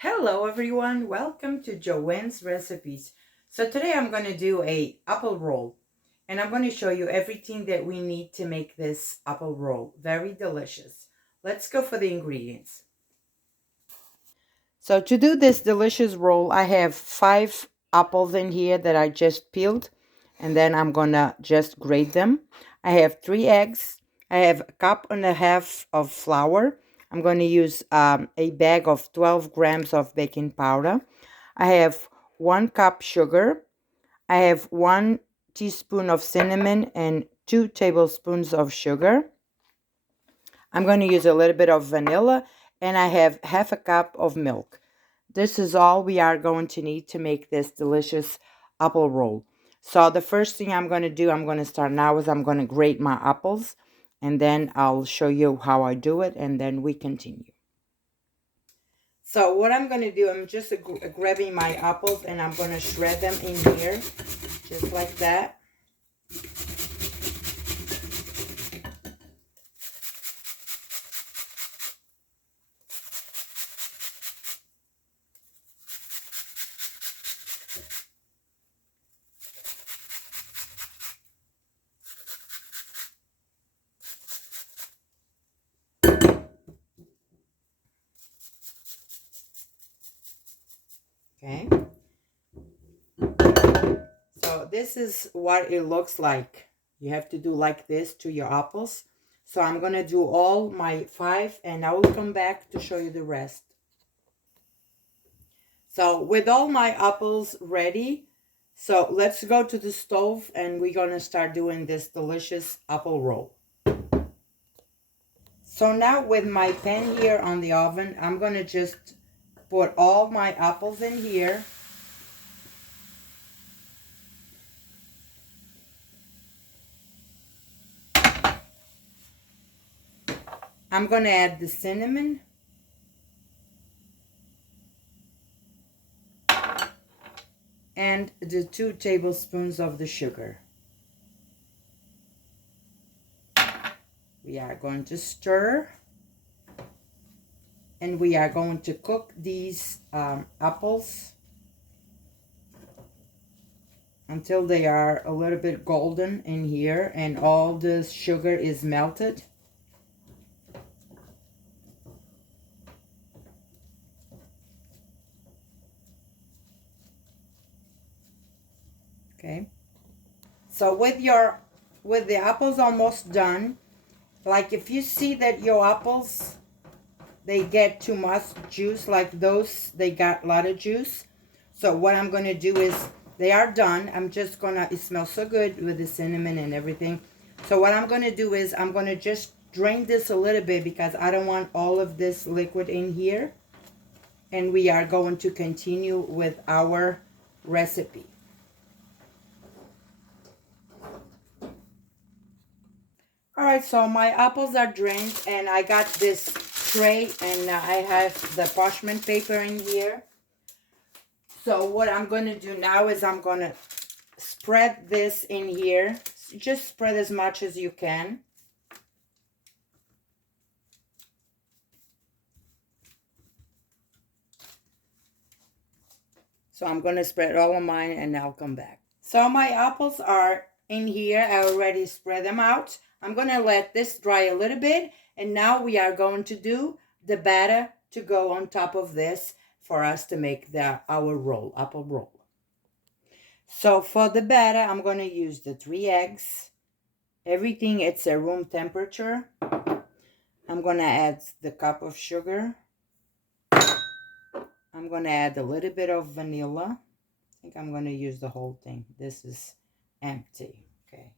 Hello everyone, welcome to Joanne's Recipes. So today I'm going to do a apple roll and I'm going to show you everything that we need to make this apple roll. Very delicious. Let's go for the ingredients. So to do this delicious roll, I have 5 apples in here that I just peeled and then I'm going to just grate them. I have 3 eggs. I have a cup and a half of flour. I'm going to use a bag of 12 grams of baking powder. I have 1 cup sugar. I have 1 teaspoon of cinnamon and 2 tablespoons of sugar. I'm going to use a little bit of vanilla and I have half a cup of milk. This is all we are going to need to make this delicious apple roll. So the first thing I'm going to do, I'm going to start now is I'm going to grate my apples and then I'll show you how I do it and then we continue. So what I'm going to do, I'm just grabbing my apples and I'm going to shred them in here just like that. Okay. So this is what it looks like. You have to do like this to your apples. So I'm going to do all my 5 and I will come back to show you the rest. So with all my apples ready, so let's go to the stove and we're going to start doing this delicious apple roll. So now with my pan here on the oven, I'm going to just put all my apples in here. I'm going to add the cinnamon. And the 2 tablespoons of the sugar. We are going to stir. And we are going to cook these apples until they are a little bit golden in here and all the sugar is melted. Okay. So with the apples almost done, like if you see that your apples, they get too much juice, like those, they got a lot of juice. So what I'm going to do is, they are done. I'm just going to, it smells so good with the cinnamon and everything. So what I'm going to do is, I'm going to just drain this a little bit because I don't want all of this liquid in here. And we are going to continue with our recipe. Alright, so my apples are drained and I got this tray and I have the parchment paper in here. So what I'm going to do now is I'm going to spread this in here. Just spread as much as you can. So I'm going to spread all of mine and I'll come back. So my apples are in here. I already spread them out. I'm going to let this dry a little bit. And now we are going to do the batter to go on top of this for us to make our roll, apple roll. So for the batter, I'm going to use the 3 eggs. Everything, it's a room temperature. I'm going to add the cup of sugar. I'm going to add a little bit of vanilla. I think I'm going to use the whole thing. This is empty. Okay.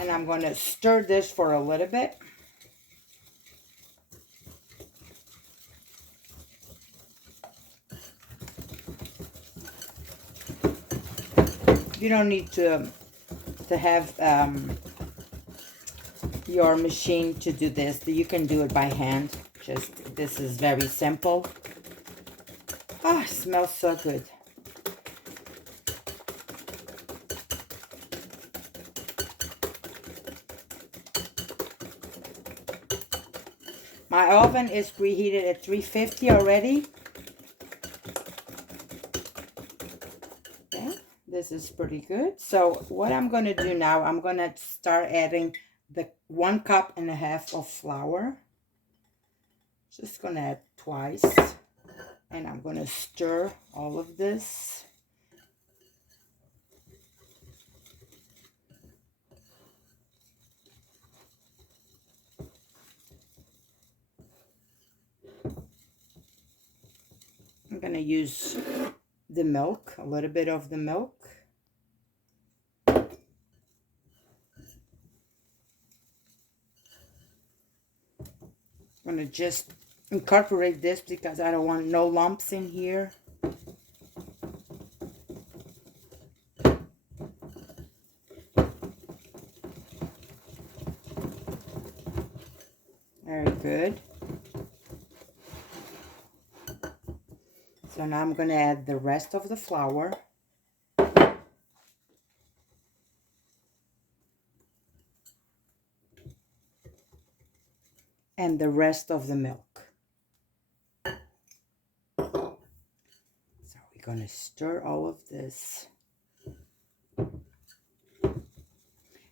And I'm going to stir this for a little bit. You don't need to have your machine to do this. You can do it by hand. Just, this is very simple. Ah, it smells so good. My oven is preheated at 350 already. Okay, this is pretty good. So what I'm going to do now, I'm going to start adding the 1.5 cups of flour. Just going to add twice. And I'm going to stir all of this. I'm going to use the milk, a little bit of the milk. I'm going to just incorporate this because I don't want no lumps in here. Very good. So now I'm going to add the rest of the flour. And the rest of the milk. So we're going to stir all of this.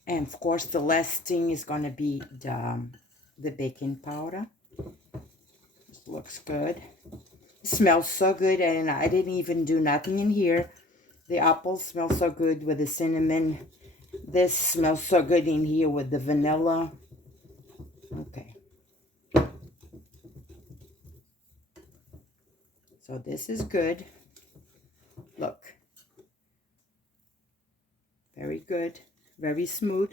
And of course the last thing is going to be the baking powder. This looks good. It smells so good, and I didn't even do nothing in here. The apples smell so good with the cinnamon. This smells so good in here with the vanilla. Okay. So this is good. Look. Very good. Very smooth.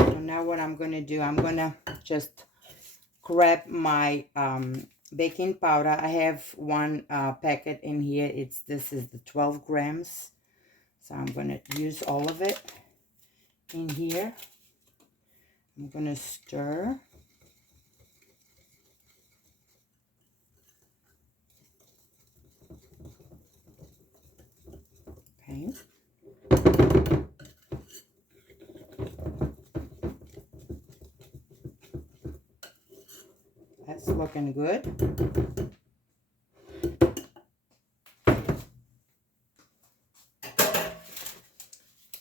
So now what I'm going to do, I'm going to just grab my baking powder. I have one packet in here. This is the 12 grams. So I'm going to use all of it in here. I'm going to stir. Okay. That's looking good.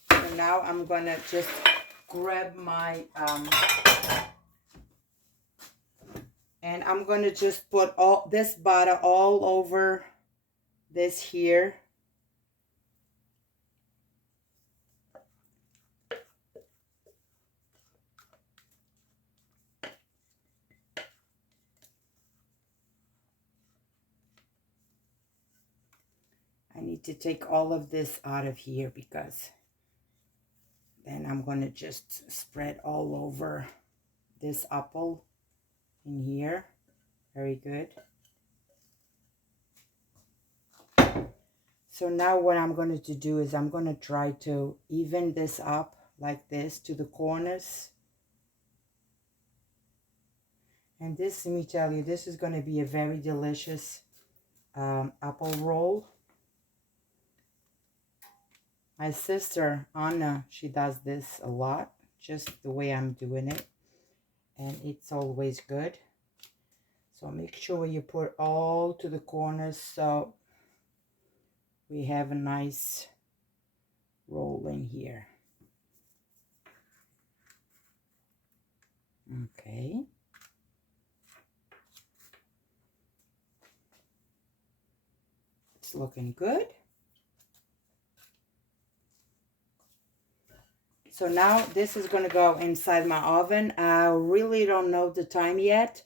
So now I'm going to just grab my and I'm going to just put all this butter all over this here. I need to take all of this out of here because then I'm going to just spread all over this apple in here. Very good. So now what I'm going to do is I'm going to try to even this up like this to the corners. And this, let me tell you, this is going to be a very delicious apple roll. My sister, Anna, she does this a lot, just the way I'm doing it. And it's always good. So make sure you put all to the corners so we have a nice roll in here. Okay. It's looking good. So now this is going to go inside my oven. I really don't know the time yet,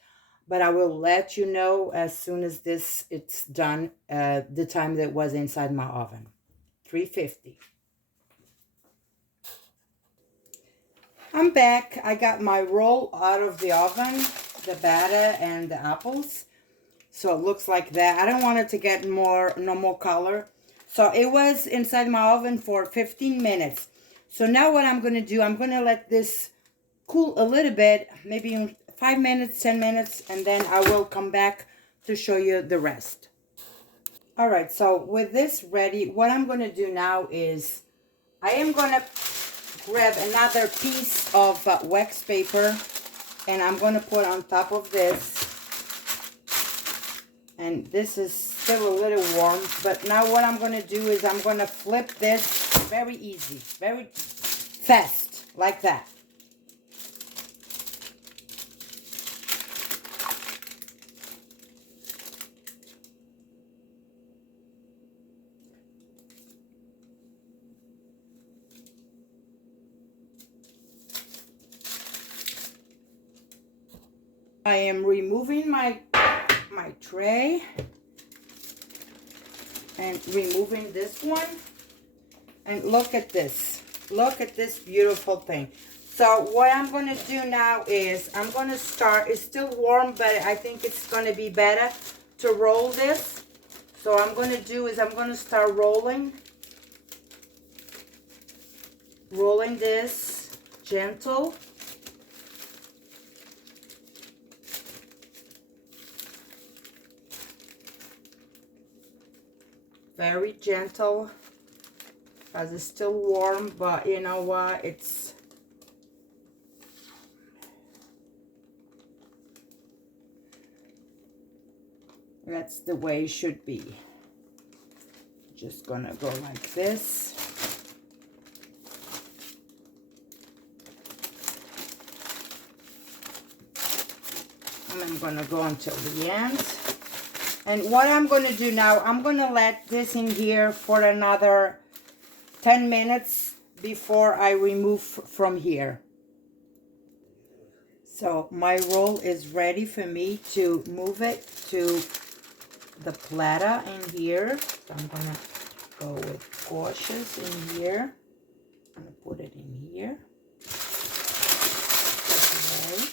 but I will let you know as soon as it's done, the time that was inside my oven. 350. I'm back. I got my roll out of the oven, the batter and the apples. So it looks like that. I don't want it to get no more color. So it was inside my oven for 15 minutes. So now what I'm going to do, I'm going to let this cool a little bit, maybe in 5 minutes, 10 minutes, and then I will come back to show you the rest. All right, so with this ready, what I'm going to do now is I am going to grab another piece of wax paper. And I'm going to put on top of this. And this is still a little warm, but now what I'm going to do is I'm going to flip this very easy, very fast, like that. I am removing my tray and removing this one. And look at this. Look at this beautiful thing. So what I'm going to do now is I'm going to start. It's still warm, but I think it's going to be better to roll this. So what I'm going to do is I'm going to start rolling this gentle. Very gentle, because it's still warm, but you know what, that's the way it should be. Just gonna go like this. And I'm gonna go until the end. And what I'm going to do now, I'm going to let this in here for another 10 minutes before I remove from here. So my roll is ready for me to move it to the platter in here. So I'm going to go with cautious in here. I'm going to put it in here. Okay.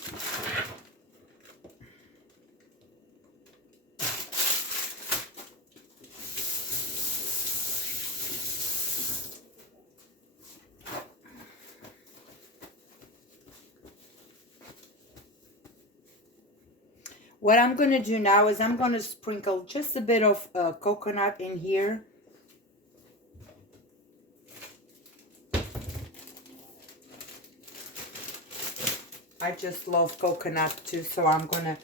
What I'm going to do now is I'm going to sprinkle just a bit of coconut in here. I just love coconut too, so I'm going to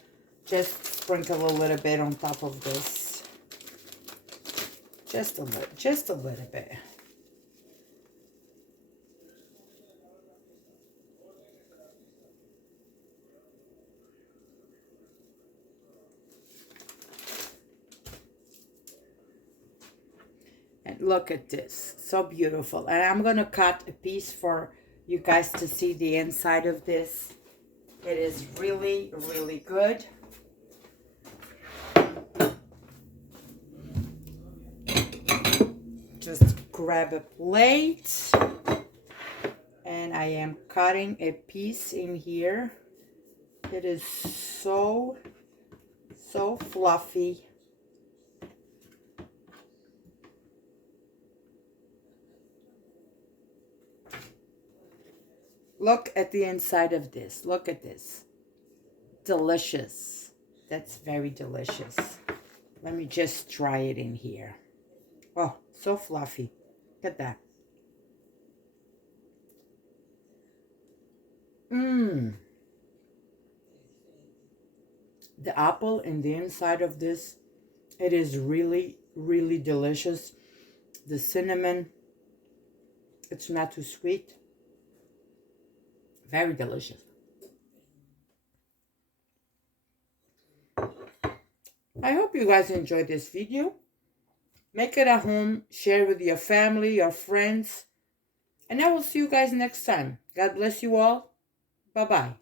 just sprinkle a little bit on top of this. Just a little bit. And look at this, so beautiful. And I'm going to cut a piece for you guys to see the inside of this. It is really, really good. Just grab a plate. And I am cutting a piece in here. It is so fluffy. Look at the inside of this. Look at this. Delicious. That's very delicious. Let me just try it in here. Oh, so fluffy. Look at that. The apple in the inside of this, it is really, really delicious. The cinnamon, it's not too sweet. Very delicious. I hope you guys enjoyed this video. Make it at home, share with your family, your friends, and I will see you guys next time. God bless you all. Bye-bye.